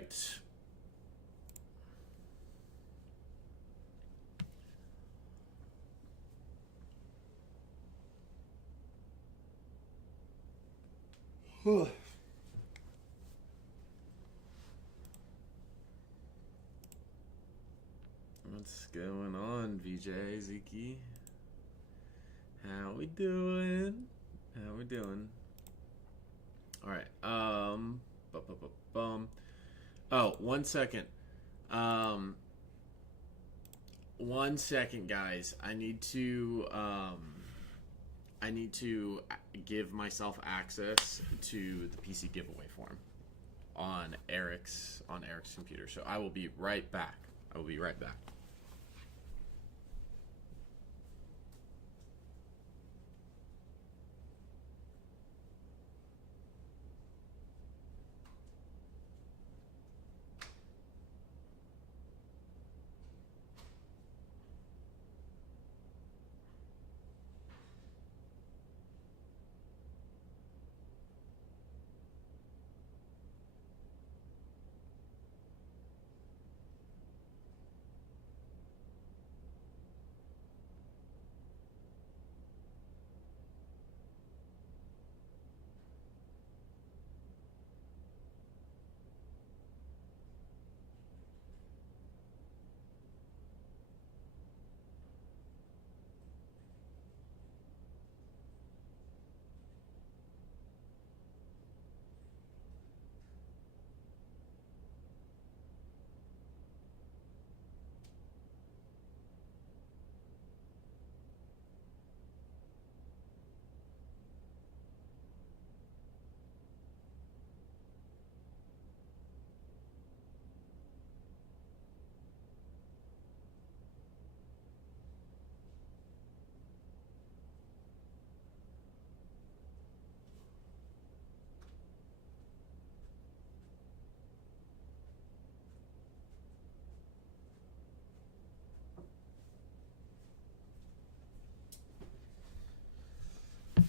right. What's going on, VJ Ziki? How we doing? How we doing? All right. Oh, 1 second. 1 second, guys. I need to give myself access to the PC giveaway form on Eric's computer. So I will be right back.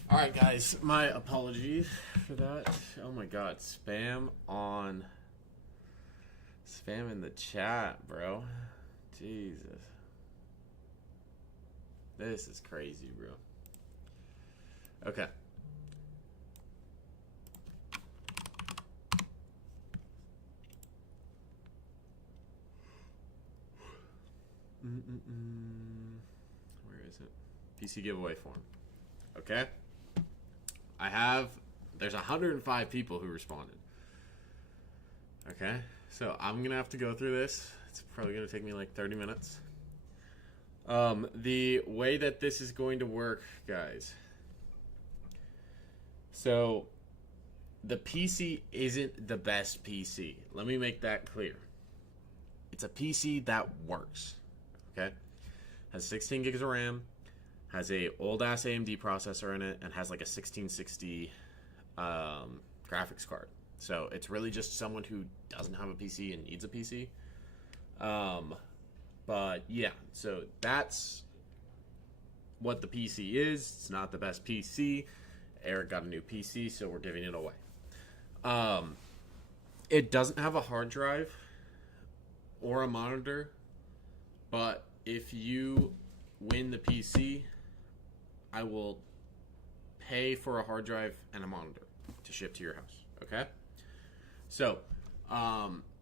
All right, guys. My apologies for that. Oh my God, spam in the chat, bro. Jesus, this is crazy, bro. Okay. Where is it? PC giveaway form. Okay. There's 105 people who responded. Okay. So I'm going to have to go through this. It's probably going to take me like 30 minutes. The way that this is going to work, guys. So the PC isn't the best PC. Let me make that clear. It's a PC that works. Okay. Has 16 gigs of RAM. Has a old ass AMD processor in it, and has like a 1660 graphics card. So it's really just someone who doesn't have a PC and needs a PC. But yeah, so that's what the PC is. It's not the best PC. Eric got a new PC, so we're giving it away. It doesn't have a hard drive or a monitor, but if you win the PC, I will pay for a hard drive and a monitor to ship to your house. Okay? So,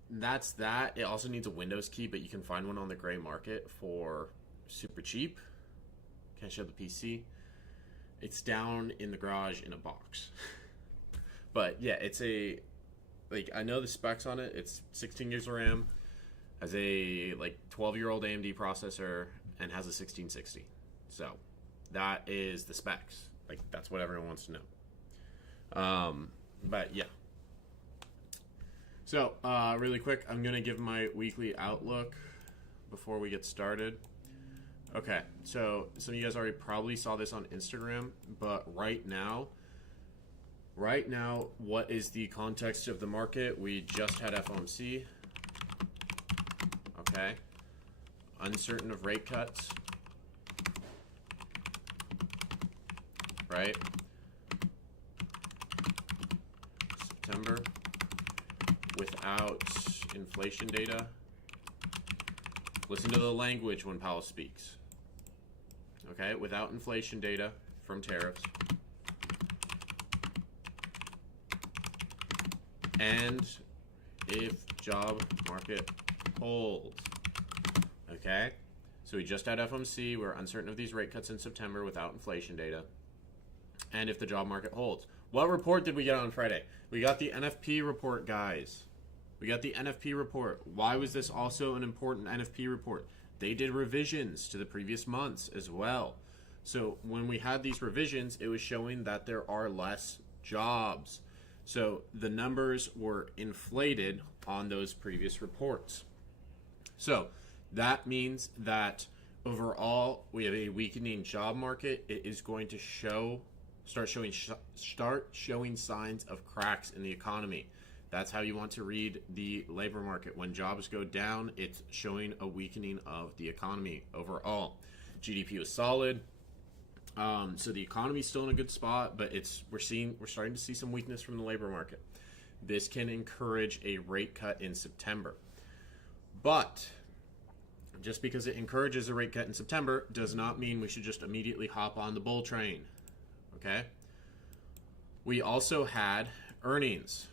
that's that. It also needs a Windows key, but you can find one on the gray market for super cheap. Can't show the PC. It's down in the garage in a box. But yeah, it's I know the specs on it. It's 16 gigs of RAM, has a 12-year-old AMD processor, and has a 1660. So that is the specs. That's what everyone wants to know. But yeah. So really quick, I'm gonna give my weekly outlook before we get started. Okay, so some of you guys already probably saw this on Instagram, but right now, what is the context of the market? We just had FOMC. Okay. Uncertain of rate cuts. Right? September. Without inflation data. Listen to the language when Powell speaks. Okay, without inflation data from tariffs. And if job market holds. Okay, so we just had FOMC. We're uncertain of these rate cuts in September without inflation data. And if the job market holds. What report did we get on Friday? We got the NFP report, guys. We got the NFP report. Why was this also an important NFP report? They did revisions to the previous months as well. So when we had these revisions, it was showing that there are less jobs. So the numbers were inflated on those previous reports. So that means that overall we have a weakening job market. It is going to start showing signs of cracks in the economy. That's how you want to read the labor market. When jobs go down, it's showing a weakening of the economy overall. GDP was solid. So the economy is still in a good spot, but we're starting to see some weakness from the labor market. This can encourage a rate cut in September. But just because it encourages a rate cut in September does not mean we should just immediately hop on the bull train. Okay? We also had earnings.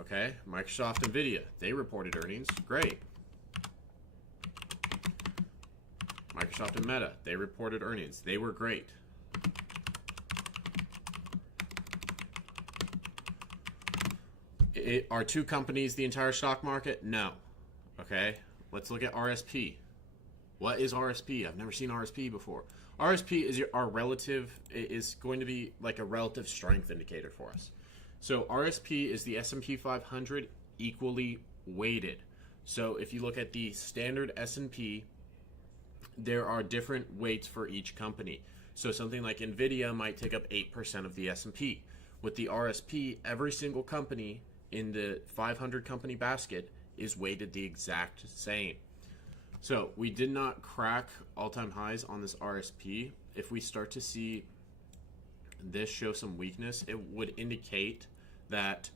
Okay? Microsoft and Nvidia, they reported earnings. Great. Microsoft and Meta, they reported earnings. They were great. Are two companies the entire stock market? No. Okay? Let's look at RSP. What is RSP? I've never seen RSP before. RSP is going to be like a relative strength indicator for us. So RSP is the S&P 500 equally weighted. So if you look at the standard S&P, there are different weights for each company. So something like Nvidia might take up 8% of the S&P. With the RSP, every single company in the 500 company basket is weighted the exact same. So we did not crack all-time highs on this RSP. If we start to see this show some weakness, it would indicate that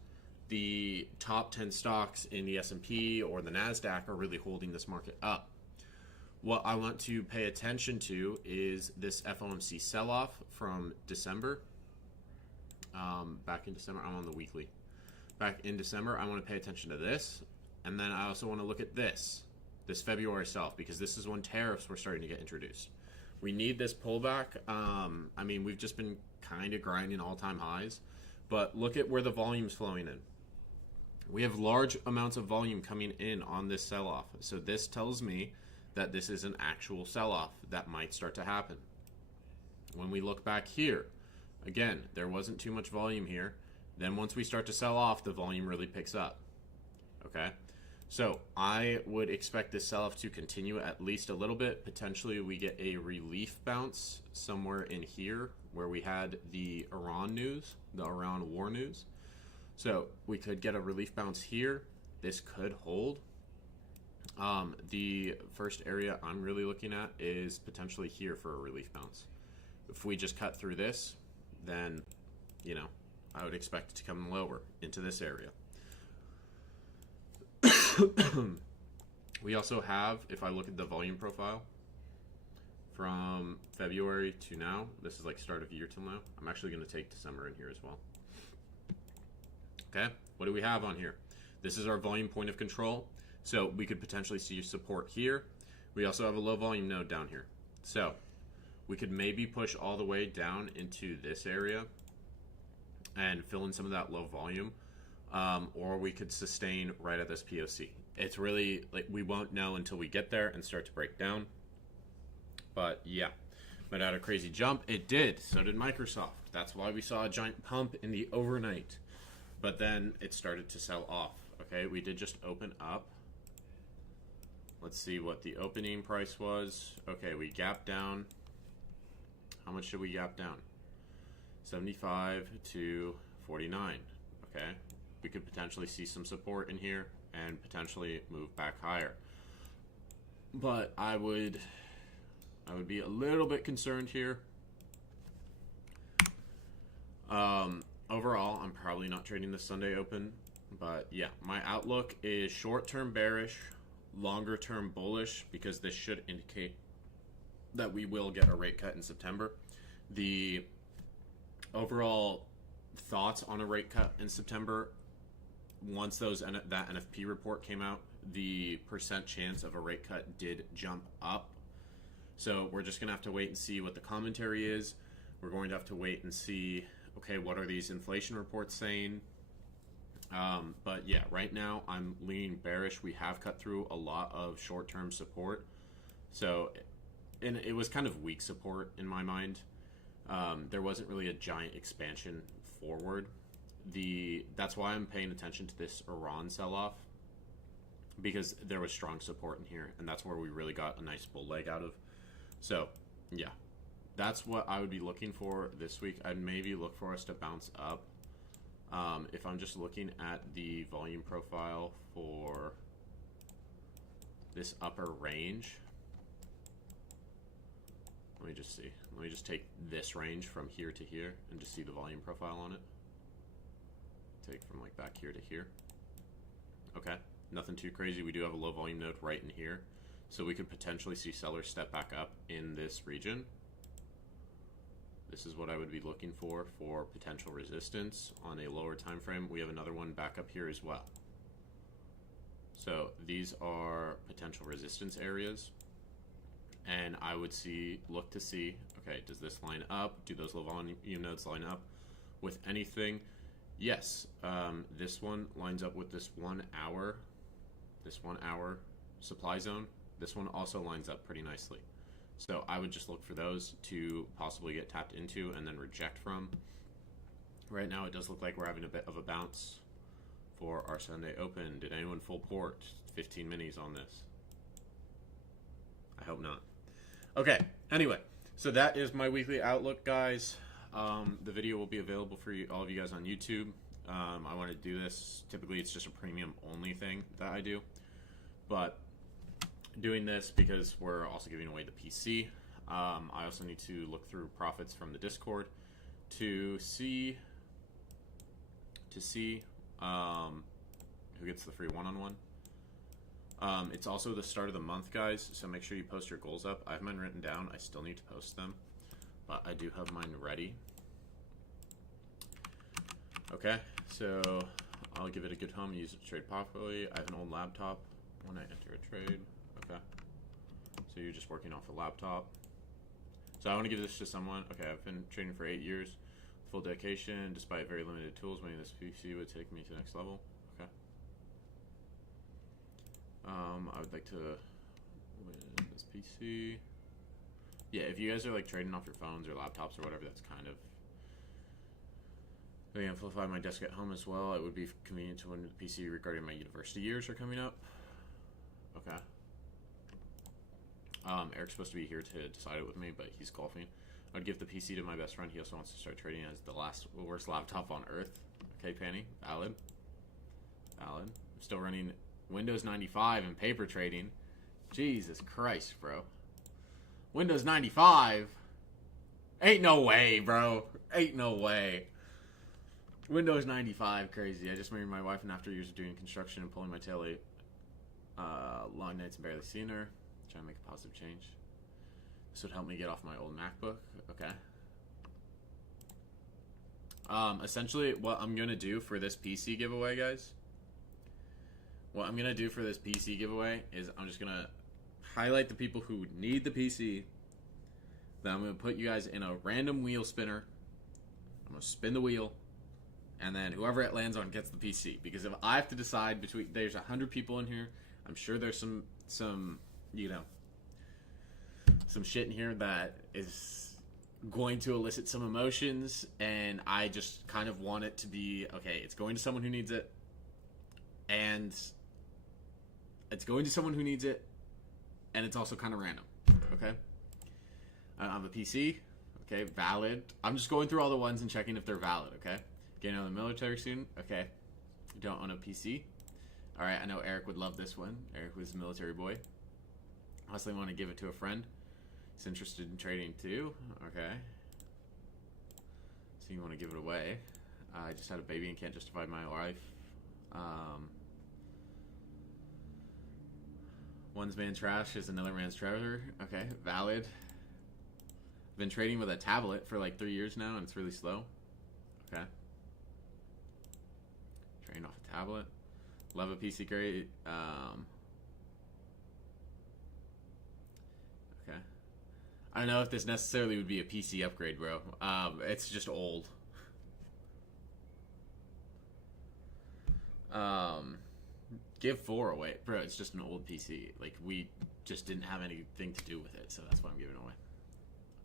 the top 10 stocks in the S&P or the NASDAQ are really holding this market up. What I want to pay attention to is this FOMC sell-off from December. Back in December, I'm on the weekly. Back in December, I want to pay attention to this. And then I also want to look at this February sell-off, because this is when tariffs were starting to get introduced. We need this pullback. I mean, we've just been kind of grinding all-time highs. But look at where the volume's flowing in. We have large amounts of volume coming in on this sell-off. So this tells me that this is an actual sell-off that might start to happen. When we look back here, again, there wasn't too much volume here. Then once we start to sell off, the volume really picks up. Okay? So I would expect this sell-off to continue at least a little bit. Potentially we get a relief bounce somewhere in here where we had the Iran news, the Iran war news. So we could get a relief bounce here. This could hold. The first area I'm really looking at is potentially here for a relief bounce. If we just cut through this, then, you know, I would expect it to come lower into this area. We also have, if I look at the volume profile from February to now, this is like start of year till now. I'm actually going to take December in here as well. Okay, what do we have on here? This is our volume point of control. So we could potentially see support here. We also have a low volume node down here. So we could maybe push all the way down into this area and fill in some of that low volume. Or we could sustain right at this POC. It's really, like, we won't know until we get there and start to break down. But yeah, but at a crazy jump, it did. So did Microsoft. That's why we saw a giant pump in the overnight. But then it started to sell off. Okay, we did just open up. Let's see what the opening price was. Okay, we gapped down. How much should we gap down? 75 to 49. Okay. We could potentially see some support in here and potentially move back higher. But I would be a little bit concerned here. Overall, I'm probably not trading the Sunday open. But yeah, my outlook is short-term bearish, longer-term bullish, because this should indicate that we will get a rate cut in September. The overall thoughts on a rate cut in September, once that NFP report came out, the percent chance of a rate cut did jump up. So we're just going to have to wait and see what the commentary is. We're going to have to wait and see, okay, what are these inflation reports saying? But yeah, right now I'm leaning bearish. We have cut through a lot of short-term support. So, and it was kind of weak support in my mind. There wasn't really a giant expansion forward. That's why I'm paying attention to this Iran sell-off, because there was strong support in here, and that's where we really got a nice bull leg out of. So, yeah, that's what I would be looking for this week. I'd maybe look for us to bounce up. If I'm just looking at the volume profile for this upper range, let me just see. Let me just take this range from here to here and just see the volume profile on it. Take from like back here to here. Okay, nothing too crazy. We do have a low volume node right in here, so we could potentially see sellers step back up in this region. This is what I would be looking for potential resistance on a lower time frame. We have another one back up here as well. So these are potential resistance areas, and I would look to see, okay, does this line up? Do those low volume nodes line up with anything? Yes, this one lines up with this 1 hour supply zone. This one also lines up pretty nicely. So I would just look for those to possibly get tapped into and then reject from. Right now it does look like we're having a bit of a bounce for our Sunday open. Did anyone full port 15 minis on this? I hope not. Okay, anyway, so that is my weekly outlook, guys. The video will be available for all of you guys on YouTube. I want to do this. Typically it's just a premium only thing that I do, but doing this because we're also giving away the PC. I also need to look through profits from the Discord to see who gets the free one-on-one. It's also the start of the month, guys, so make sure you post your goals up. I have mine written down. I still need to post them, but I do have mine ready. Okay, so I'll give it a good home, use it to trade properly. I have an old laptop when I enter a trade. Okay, so you're just working off a laptop. So I want to give this to someone. Okay, I've been trading for 8 years, full dedication, despite very limited tools. Winning this PC would take me to the next level. Okay. I would like to win this PC. Yeah, if you guys are like trading off your phones or laptops or whatever, that's kind of. I amplify my desk at home as well. It would be convenient to win the PC regarding my university years are coming up. Okay. Eric's supposed to be here to decide it with me, but he's golfing. I would give the PC to my best friend. He also wants to start trading as the worst laptop on earth. Okay, Penny. Valid. Valid. I'm still running Windows 95 and paper trading. Jesus Christ, bro. Windows 95? Ain't no way, bro. Ain't no way. Windows 95, crazy. I just married my wife, and after years of doing construction and pulling my tail late, long nights and barely seeing her, trying to make a positive change. This would help me get off my old MacBook. Okay. Essentially, what I'm going to do for this PC giveaway, guys, what I'm going to do for this PC giveaway is I'm just going to highlight the people who need the PC. Then I'm going to put you guys in a random wheel spinner. I'm going to spin the wheel. And then whoever it lands on gets the PC. Because if I have to decide between, there's 100 people in here. I'm sure there's some you know, some shit in here that is going to elicit some emotions. And I just kind of want it to be, okay, it's going to someone who needs it. And it's going to someone who needs it. And it's also kind of random. Okay? I have a PC. Okay, valid. I'm just going through all the ones and checking if they're valid, okay? Getting out of the military soon. Okay. Don't own a PC. Alright, I know Eric would love this one. Eric was a military boy. Honestly, want to give it to a friend. He's interested in trading too. Okay. So you want to give it away. I just had a baby and can't justify my life Um, one's man's trash is another man's treasure. Okay, valid. Been trading with a tablet for like 3 years now, and it's really slow. Okay. Trading off a tablet. Love a PC great. Okay. I don't know if this necessarily would be a PC upgrade, bro. It's just old. Give 4 away. Bro, it's just an old PC. Like, we just didn't have anything to do with it, so that's why I'm giving it away.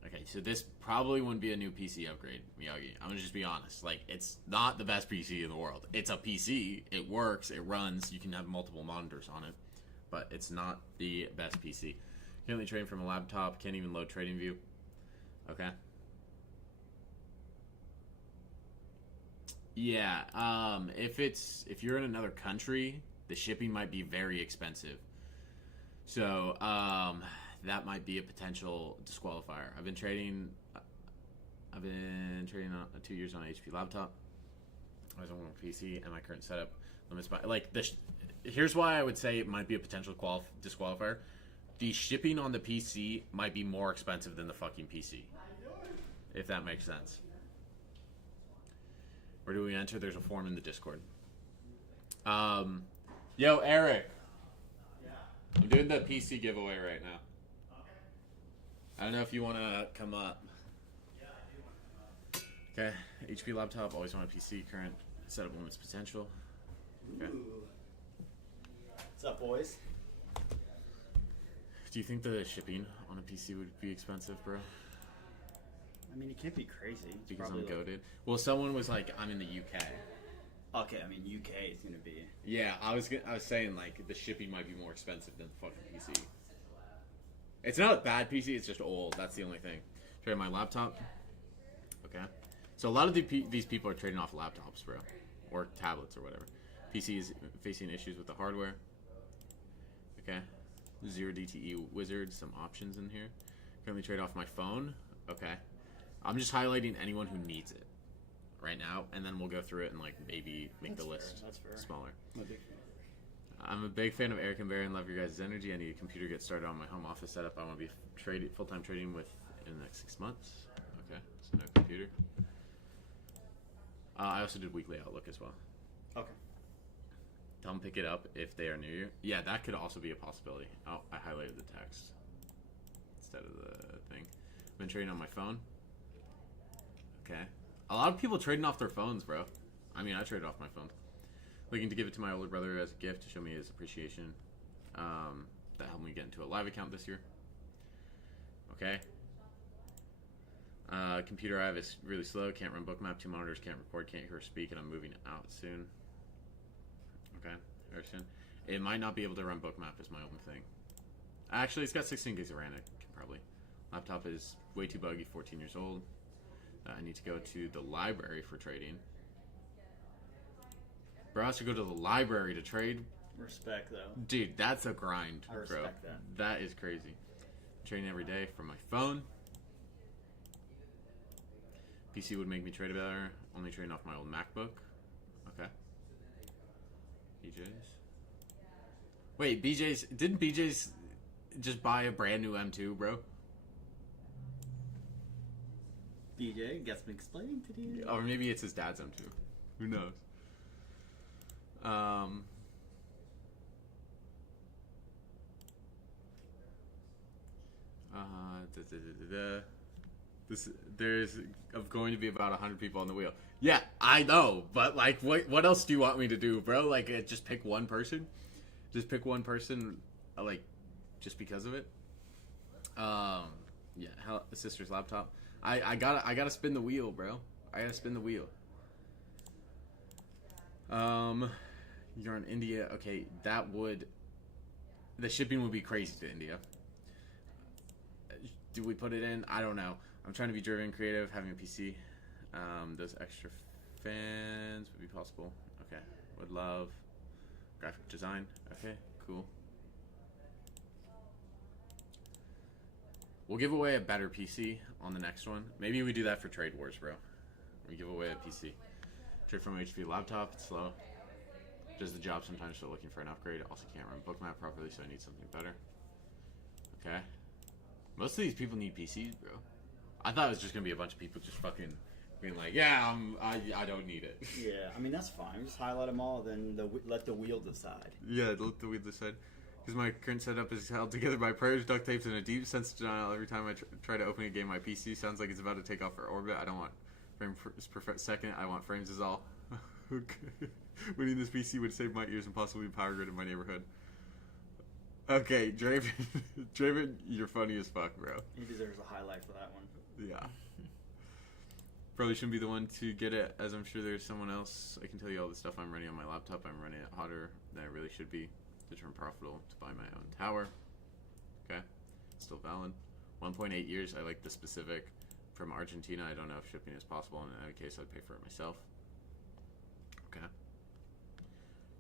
Okay, so this probably wouldn't be a new PC upgrade, Miyagi. I'm gonna just be honest. Like, it's not the best PC in the world. It's a PC. It works. It runs. You can have multiple monitors on it. But it's not the best PC. Currently trading from a laptop. Can't even load TradingView. Okay. Yeah, if you're in another country, the shipping might be very expensive. So, that might be a potential disqualifier. I've been trading on 2 years on an HP laptop. I was on a PC, and my current setup limits my here's why I would say it might be a potential disqualifier. The shipping on the PC might be more expensive than the fucking PC, if that makes sense. Where do we enter? There's a form in the Discord. Yo, Eric. Yeah. I'm doing the PC giveaway right now. Okay. I don't know if you want to come up. Yeah, I do want to come up. Okay. HP laptop, always want a PC. Current setup limits potential. Okay. Ooh. What's up, boys? Do you think the shipping on a PC would be expensive, bro? I mean, it can't be crazy. It's because I'm goated. Well, someone was like, I'm in the UK. Okay, I mean, UK is gonna be. Yeah, I was saying like the shipping might be more expensive than the fucking PC. It's not a bad PC. It's just old. That's the only thing. Trade my laptop. Okay. So a lot of these people are trading off laptops, bro, or tablets or whatever. PC is facing issues with the hardware. Okay. 0 DTE wizard. Some options in here. Currently trade off my phone. Okay. I'm just highlighting anyone who needs it right now, and then we'll go through it and like maybe make the list smaller. I'm a big fan of Eric and Barry and love your guys' energy. I need a computer to get started on my home office setup. I want to be full-time trading with in the next 6 months. Okay, so no computer. I also did weekly outlook as well. Okay. Tell them pick it up if they are near you. Yeah, that could also be a possibility. Oh, I highlighted the text instead of the thing. I've been trading on my phone. Okay. A lot of people trading off their phones, bro. I mean, I traded off my phone. Looking to give it to my older brother as a gift to show me his appreciation. That helped me get into a live account this year. Okay. Computer I have is really slow. Can't run Bookmap. 2 monitors. Can't record. Can't hear or speak. And I'm moving out soon. Okay. Very soon. It might not be able to run Bookmap is my only thing. Actually, it's got 16 gigs of RAM. I can probably. Laptop is way too buggy. 14 years old. I need to go to the library for trading. Bro, I have to go to the library to trade. Respect, though. Dude, that's a grind, I respect bro. that. That is crazy. Trading every day from my phone. PC would make me trade better. Only trading off my old MacBook. Okay. BJ's. Wait, BJ's... Didn't BJ's just buy a brand new M2, bro? BJ gets me explaining to you. Or maybe it's his dad's M2. Who knows? There's going to be about 100 people on the wheel. Yeah, I know, but like, what else do you want me to do, bro? Like, just pick one person? Just pick one person, like, just because of it? Yeah, sister's laptop. I gotta spin the wheel, bro. I gotta spin the wheel. You're in India. Okay, the shipping would be crazy to India. Do we put it in? I don't know. I'm trying to be driven, creative, having a PC. Those extra fans would be possible. Okay, would love graphic design. Okay, cool. We'll give away a better PC on the next one. Maybe we do that for Trade Wars, bro. We give away a PC. Trade from HP laptop. It's slow. Does the job sometimes feel looking for an upgrade? Also can't run Bookmap properly, so I need something better. Okay. Most of these people need PCs, bro. I thought it was just gonna be a bunch of people just fucking being like, yeah, I don't need it. Yeah, I mean that's fine. Just highlight them all, then let the wheel decide. Yeah, let the wheel decide. Because my current setup is held together by prayers, duct tapes, and a deep sense of denial. Every time I try to open a game, my PC sounds like it's about to take off for orbit. I don't want frames per second. I want frames is all. Okay. Winning this PC would save my ears and possibly power grid in my neighborhood. Okay, Draven, Draven, you're funny as fuck, bro. He deserves a highlight for that one. Yeah. Probably shouldn't be the one to get it, as I'm sure there's someone else. I can tell you all the stuff I'm running on my laptop. I'm running it hotter than I really should be to turn profitable to buy my own tower. Okay, still valid. 1.8 years. I like the specific from Argentina. I don't know if shipping is possible. In any case, I'd pay for it myself. Okay.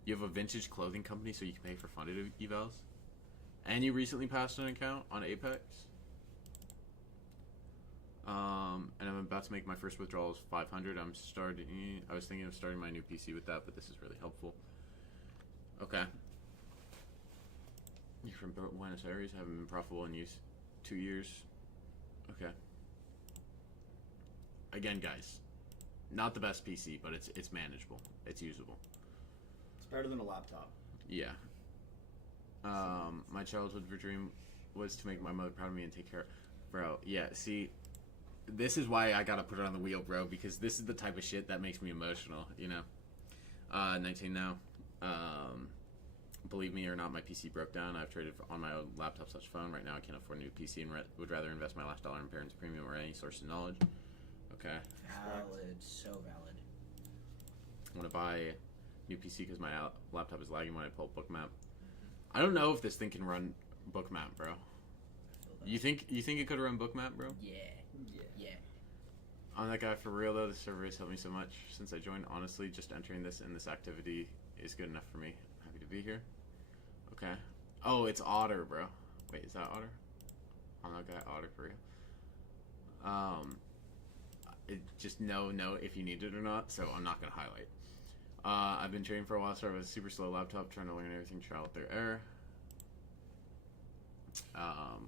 You have a vintage clothing company, so you can pay for funded evals. And you recently passed an account on Apex. And I'm about to make my first withdrawal is 500. I was thinking of starting my new PC with that, but this is really helpful. Okay. You're from Buenos Aires. Haven't been profitable in 2 years. Okay. Again, guys, not the best PC, but it's manageable. It's usable. It's better than a laptop. Yeah. My childhood dream was to make my mother proud of me and take care of... Bro, yeah, see... This is why I gotta put it on the wheel, bro, because this is the type of shit that makes me emotional, you know? 19 now. Believe me or not, my PC broke down. I've traded on my own laptop/phone. Right now I can't afford a new PC and would rather invest my last dollar in parents' premium or any source of knowledge. Okay. Valid. So valid. I want to buy a new PC because my laptop is lagging when I pull Bookmap. I don't know if this thing can run Bookmap, bro. You think it could run Bookmap, bro? Yeah. I'm that guy for real though. The server has helped me so much since I joined. Honestly, just entering this in this activity is good enough for me. Happy to be here. Okay. Oh, it's Otter, bro. Wait, is that Otter? I'm that guy Otter for real. Just no if you need it or not. So I'm not gonna highlight. I've been training for a while. Started with a super slow laptop, trying to learn everything. Trial out their error.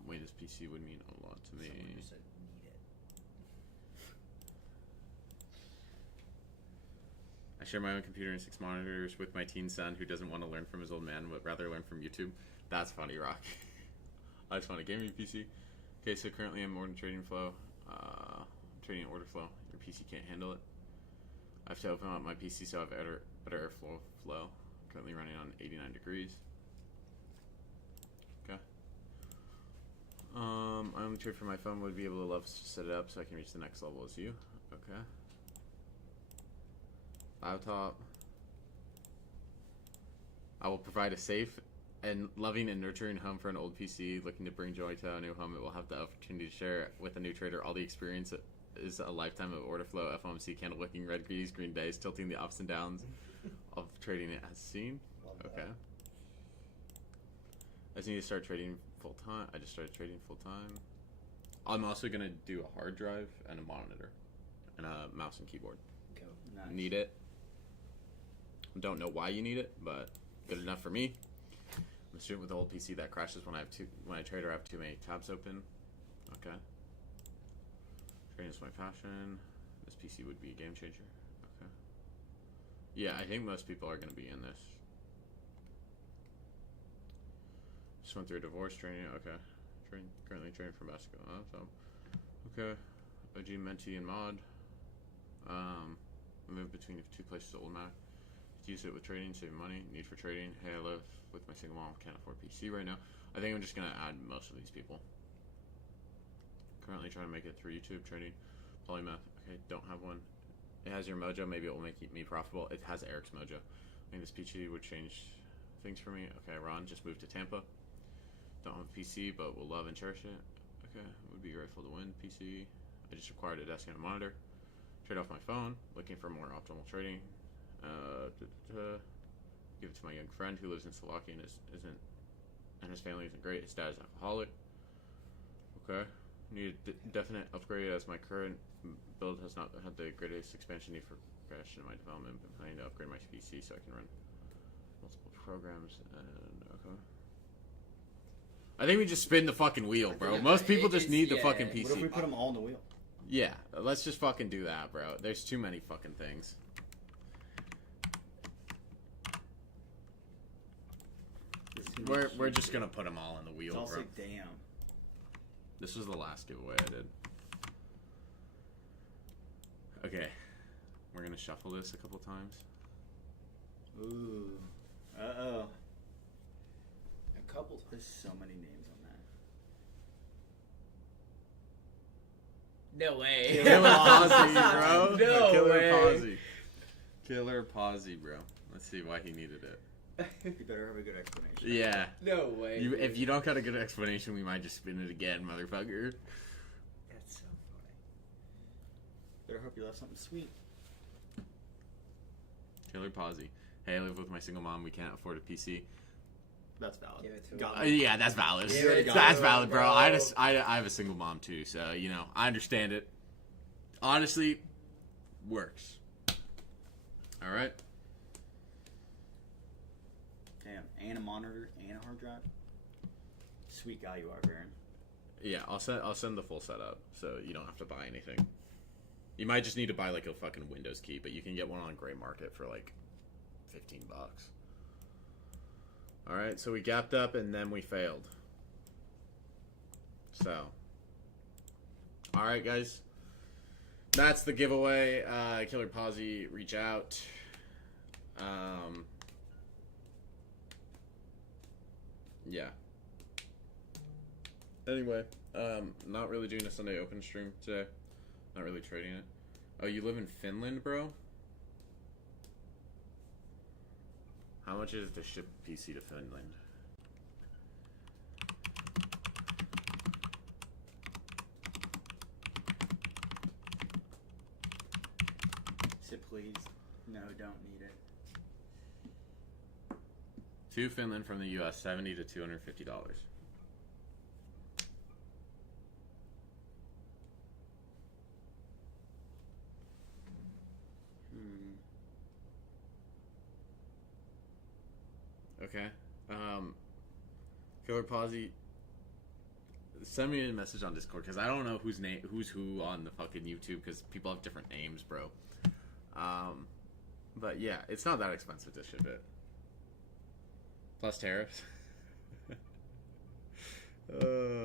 Wait, this PC would mean a lot to me. Someone just said need it. I share my own computer and 6 monitors with my teen son who doesn't want to learn from his old man, but rather learn from YouTube. That's funny, Rock. I just want a gaming PC. Okay, so currently I'm order trading flow. Trading order flow. Your PC can't handle it. I have to open up my PC so I have better airflow. Currently running on 89 degrees. Okay. I only trade for my phone. Would be able to set it up so I can reach the next level as you. Okay. Laptop. I will provide a safe and loving and nurturing home for an old PC looking to bring joy to a new home. It will have the opportunity to share with a new trader all the experience is a lifetime of order flow, FOMC, candle looking, red greens, green days, tilting the ups and downs of trading it has seen. Okay. I just need to start trading full time. I just started trading full time. I'm also gonna do a hard drive and a monitor and a mouse and keyboard. Go. Nice. Need it. Don't know why you need it, but good enough for me. I'm a student with an old PC that crashes when I trade or have too many tabs open. Okay. Trading is my passion. This PC would be a game changer. Okay. Yeah, I think most people are going to be in this. Just went through a divorce training. Okay. Currently training for basketball. So. Okay. OG, Menti, and Mod. I moved between the 2 places old Mac. Use it with trading, save money, need for trading. Hey, I live with my single mom, can't afford PC right now. I think I'm just gonna add most of these people. Currently trying to make it through YouTube trading. Polymath, okay, don't have one. It has your mojo, maybe it will make me profitable. It has Eric's mojo. I think this PC would change things for me. Okay, Ron just moved to Tampa. Don't have a PC, but will love and cherish it. Okay, would be grateful to win PC. I just acquired a desk and a monitor. Trade off my phone, looking for more optimal trading. Give it to my young friend who lives in Slovakia and his family isn't great. His dad is alcoholic. Okay. Need a definite upgrade as my current build has not had the greatest expansion need for progression in my development. Been planning to upgrade my PC so I can run programs and okay. I think we just spin the fucking wheel, bro. Most people just It's- need the yeah. fucking What if PC. we put them all on the wheel? Yeah, let's just fucking do that, bro. There's too many fucking things. We're just gonna put them all in the wheel, I'll bro. say, damn. This was the last giveaway I did. Okay, we're gonna shuffle this a couple times. Ooh. Uh-oh. A couple times. There's so many names on that. No way. Killer Posy, bro. No Killer way. Posy. Killer Posy, bro. Let's see why he needed it. You better have a good explanation. Yeah. No way. If you don't got a good explanation, we might just spin it again, motherfucker. That's so funny. Better hope you left something sweet. Killer Posy. Hey, I live with my single mom. We can't afford a PC. That's valid. Give it to Got him. it. Yeah, that's valid. Give it to That's him, valid, bro. bro. I have a single mom too, so you know I understand it. Honestly, works. All right. Damn, and a monitor and a hard drive. Sweet guy you are, Baron. Yeah, I'll send the full setup, so you don't have to buy anything. You might just need to buy like a fucking Windows key, but you can get one on Gray Market for like $15. All right, so we gapped up and then we failed. So, all right, guys, that's the giveaway. Killer Posy, reach out. Yeah. Anyway, not really doing a Sunday Open stream today. Not really trading it. Oh, you live in Finland, bro? How much is it to ship a PC to Finland? Sit please. No, don't need it. To Finland from the US, $70 to $250. Okay. Killer Posy, send me a message on Discord because I don't know who's who on the fucking YouTube because people have different names, bro. But yeah, it's not that expensive to ship it. Plus tariffs. Alright.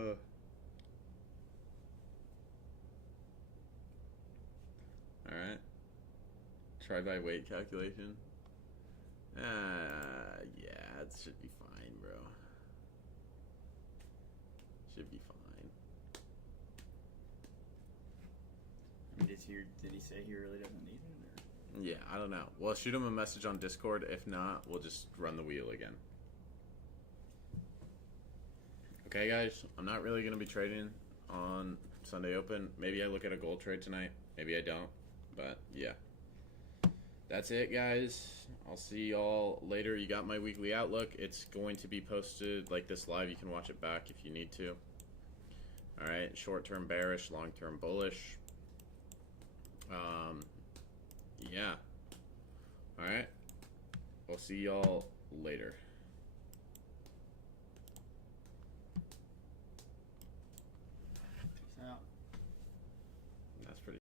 Try by weight calculation. Yeah, it should be fine, bro. Should be fine. I mean, did he say he really doesn't need it? Or? Yeah, I don't know. Well, shoot him a message on Discord. If not, we'll just run the wheel again. Okay, guys. I'm not really going to be trading on Sunday Open. Maybe I look at a gold trade tonight. Maybe I don't. But, yeah. That's it, guys. I'll see y'all later. You got my weekly outlook. It's going to be posted like this live. You can watch it back if you need to. All right. Short-term bearish, long-term bullish. Yeah. All right. We'll see y'all later.